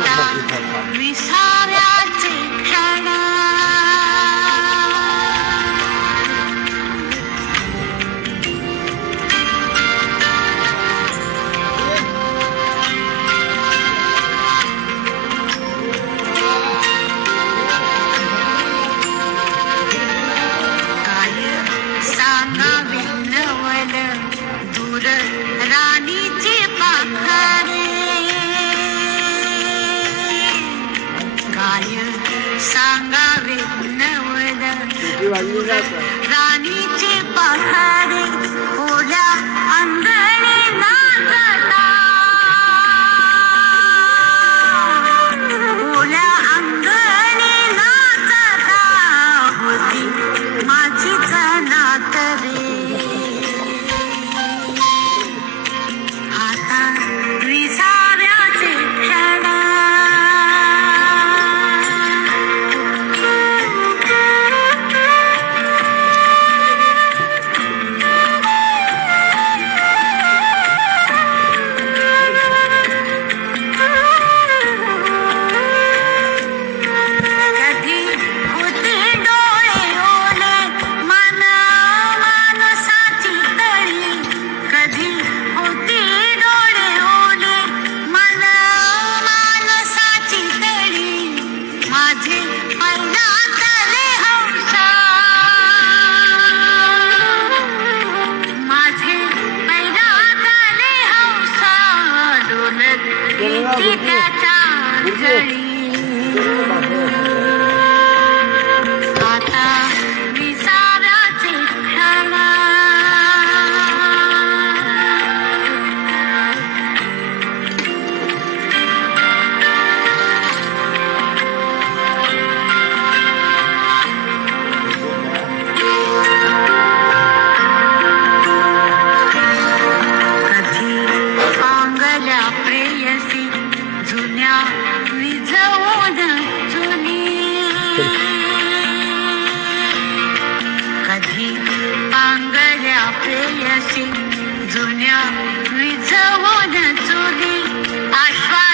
মানুষ বাকি থাকবে काय सांगावे नवल राणीचे पाखरे जुन्या विजवून चोरी आश्वास